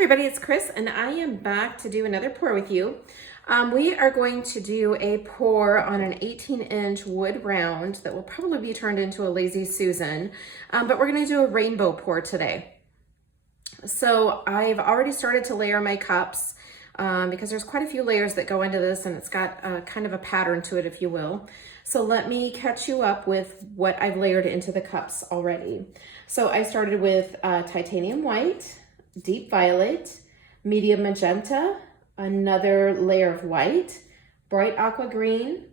Everybody, it's Chris and I am back to do another pour with you. We are going to do a pour on an 18-inch wood round that will probably be turned into a Lazy Susan, but we're going to do a rainbow pour today. So I've already started to layer my cups because there's quite a few layers that go into this and it's got kind of a pattern to it, if you will. So let me catch you up with what I've layered into the cups already. So I started with titanium white, deep violet, medium magenta, another layer of white, bright aqua green,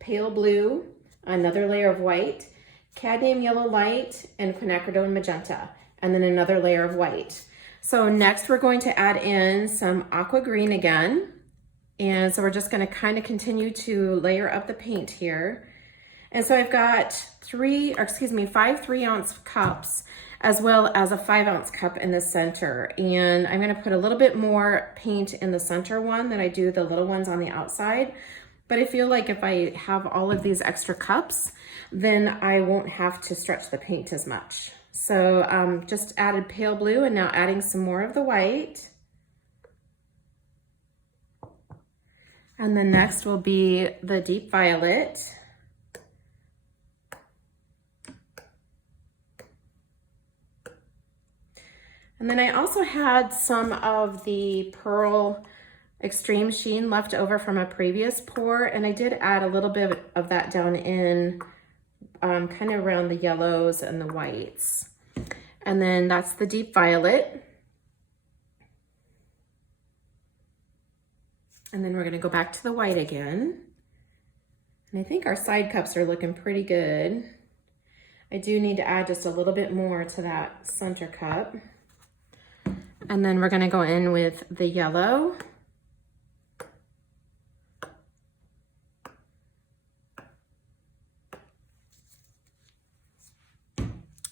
pale blue, another layer of white, cadmium yellow light, and quinacridone magenta, and then another layer of white. So next we're going to add in some aqua green again. And so we're just going to kind of continue to layer up the paint here. And so I've got 5 3-ounce cups as well as a 5-ounce cup in the center. And I'm going to put a little bit more paint in the center one than I do the little ones on the outside. But I feel like if I have all of these extra cups, then I won't have to stretch the paint as much. So just added pale blue and now adding some more of the white. And then next will be the deep violet. And then I also had some of the Pearl Extreme Sheen left over from a previous pour, and I did add a little bit of that down in kind of around the yellows and the whites. And then that's the deep violet. And then we're gonna go back to the white again. And I think our side cups are looking pretty good. I do need to add just a little bit more to that center cup. And then we're gonna go in with the yellow.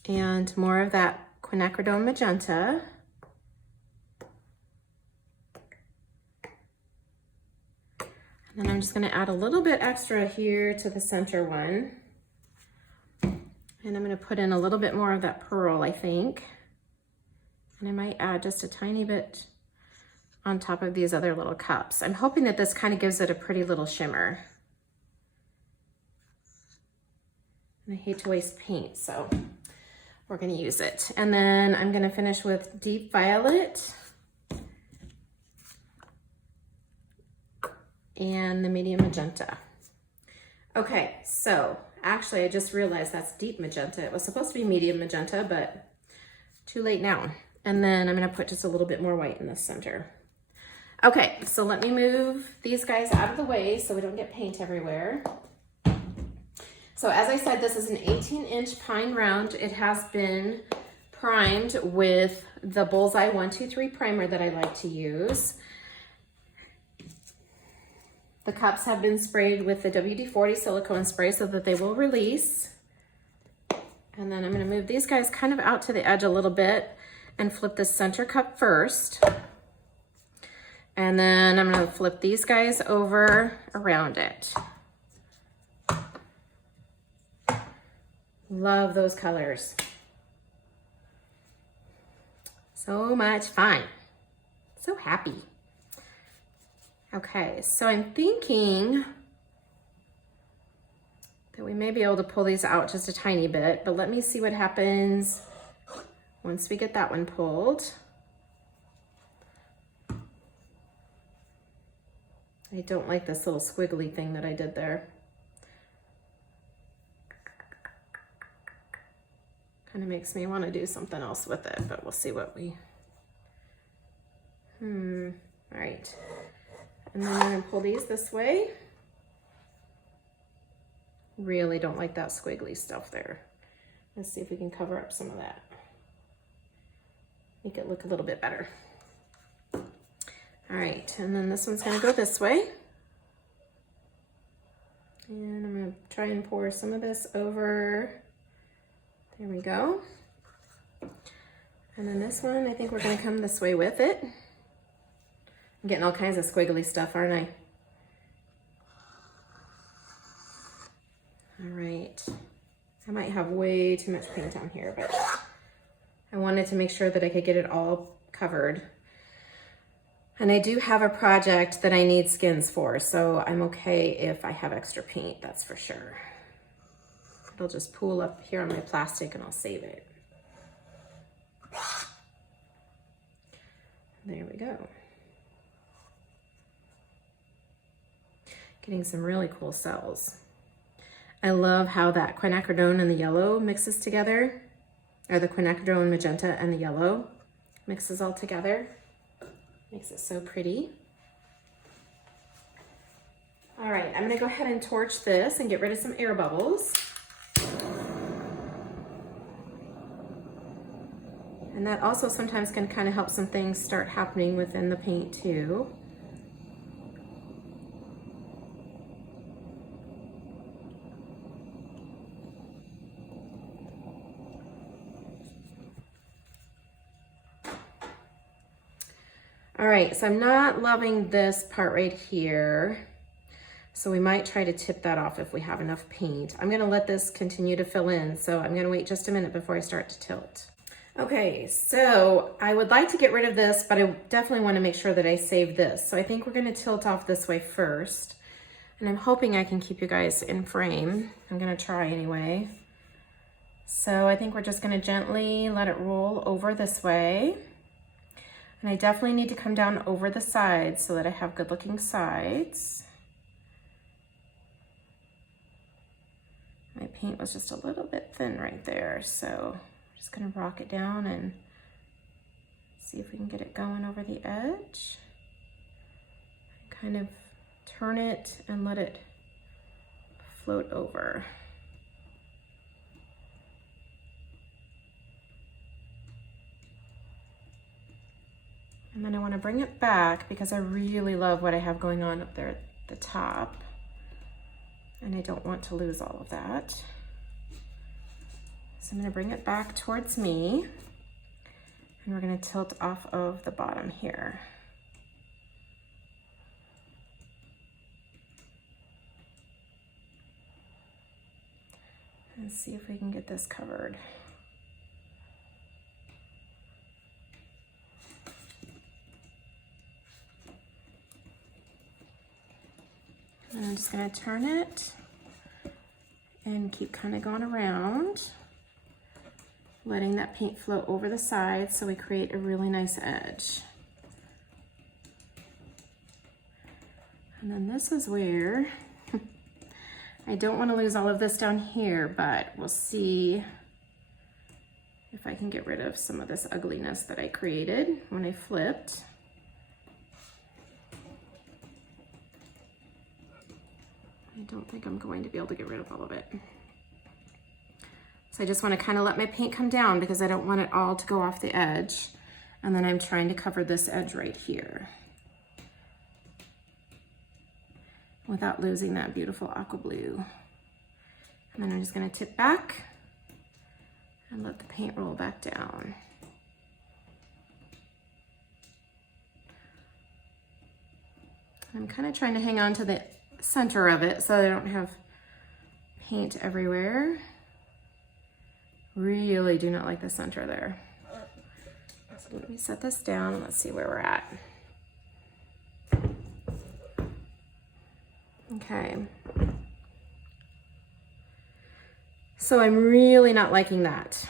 And more of that quinacridone magenta. And then I'm just gonna add a little bit extra here to the center one. And I'm gonna put in a little bit more of that pearl, I think. And I might add just a tiny bit on top of these other little cups. I'm hoping that this kind of gives it a pretty little shimmer. And I hate to waste paint, so we're gonna use it. And then I'm gonna finish with deep violet and the medium magenta. Okay, so actually I just realized that's deep magenta. It was supposed to be medium magenta, but too late now. And then I'm gonna put just a little bit more white in the center. Okay, so let me move these guys out of the way so we don't get paint everywhere. So as I said, this is an 18-inch pine round. It has been primed with the Bullseye 123 primer that I like to use. The cups have been sprayed with the WD-40 silicone spray so that they will release. And then I'm gonna move these guys kind of out to the edge a little bit and flip the center cup first. And then I'm gonna flip these guys over around it. Love those colors. So much fun. So happy. Okay, so I'm thinking that we may be able to pull these out just a tiny bit, but let me see what happens once we get that one pulled. I don't like this little squiggly thing that I did there. Kind of makes me want to do something else with it, but we'll see what we, all right. And then I'm gonna pull these this way. Really don't like that squiggly stuff there. Let's see if we can cover up some of that. Make it look a little bit better. All right, and then this one's gonna go this way. And I'm gonna try and pour some of this over. There we go. And then this one, I think we're gonna come this way with it. I'm getting all kinds of squiggly stuff, aren't I? All right. I might have way too much paint on here, but I wanted to make sure that I could get it all covered. And I do have a project that I need skins for, so I'm okay if I have extra paint, that's for sure. It'll just pool up here on my plastic and I'll save it. There we go. Getting some really cool cells. I love how that quinacridone and the yellow mixes together, or the quinacridone magenta and the yellow mixes all together. Makes it so pretty. All right, I'm gonna go ahead and torch this and get rid of some air bubbles. And that also sometimes can kind of help some things start happening within the paint too. All right, so I'm not loving this part right here. So we might try to tip that off if we have enough paint. I'm gonna let this continue to fill in, so I'm gonna wait just a minute before I start to tilt. Okay, so I would like to get rid of this, but I definitely wanna make sure that I save this. So I think we're gonna tilt off this way first. And I'm hoping I can keep you guys in frame. I'm gonna try anyway. So I think we're just gonna gently let it roll over this way. And I definitely need to come down over the sides so that I have good looking sides. My paint was just a little bit thin right there, so I'm just gonna rock it down and see if we can get it going over the edge. Kind of turn it and let it float over. And then I want to bring it back because I really love what I have going on up there at the top. And I don't want to lose all of that. So I'm going to bring it back towards me. And we're going to tilt off of the bottom here. And see if we can get this covered. And I'm just gonna turn it and keep kind of going around, letting that paint flow over the sides so we create a really nice edge. And then this is where I don't want to lose all of this down here, but we'll see if I can get rid of some of this ugliness that I created when I flipped. I don't think I'm going to be able to get rid of all of it. So I just want to kind of let my paint come down because I don't want it all to go off the edge. And then I'm trying to cover this edge right here without losing that beautiful aqua blue. And then I'm just going to tip back and let the paint roll back down. I'm kind of trying to hang on to the center of it so I don't have paint everywhere. Really do not like the center there. So let me set this down and let's see where we're at. Okay. So I'm really not liking that.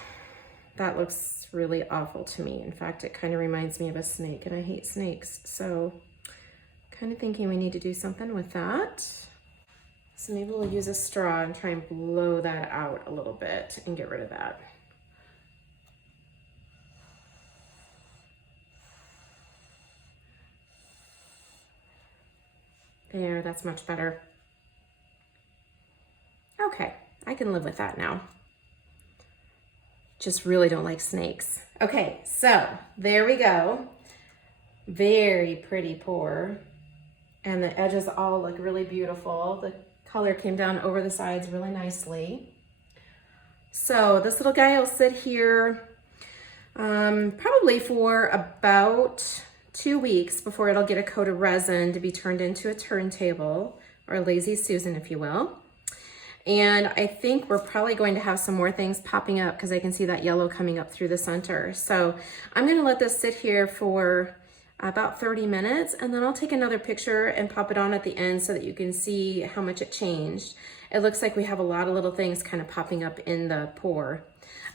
That looks really awful to me. In fact, it kind of reminds me of a snake and I hate snakes. So kind of thinking we need to do something with that. So maybe we'll use a straw and try and blow that out a little bit and get rid of that. There, that's much better. Okay, I can live with that now. Just really don't like snakes. Okay, so there we go. Very pretty pour. And the edges all look really beautiful. The color came down over the sides really nicely. So this little guy will sit here probably for about 2 weeks before it'll get a coat of resin to be turned into a turntable, or a Lazy Susan, if you will. And I think we're probably going to have some more things popping up because I can see that yellow coming up through the center. So I'm gonna let this sit here for about 30 minutes, and then I'll take another picture and pop it on at the end so that you can see how much it changed. It looks like we have a lot of little things kind of popping up in the pour.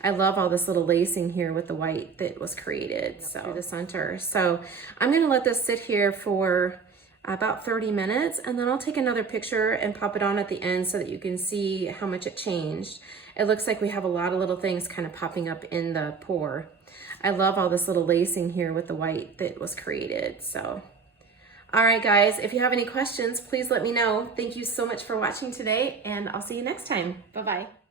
I love all this little lacing here with the white that was created through the center. So I'm gonna let this sit here for about 30 minutes, and then I'll take another picture and pop it on at the end so that you can see how much it changed. It looks like we have a lot of little things kind of popping up in the pour. I love all this little lacing here with the white that was created. So, all right guys, if you have any questions, please let me know. Thank you so much for watching today, and I'll see you next time. Bye-bye.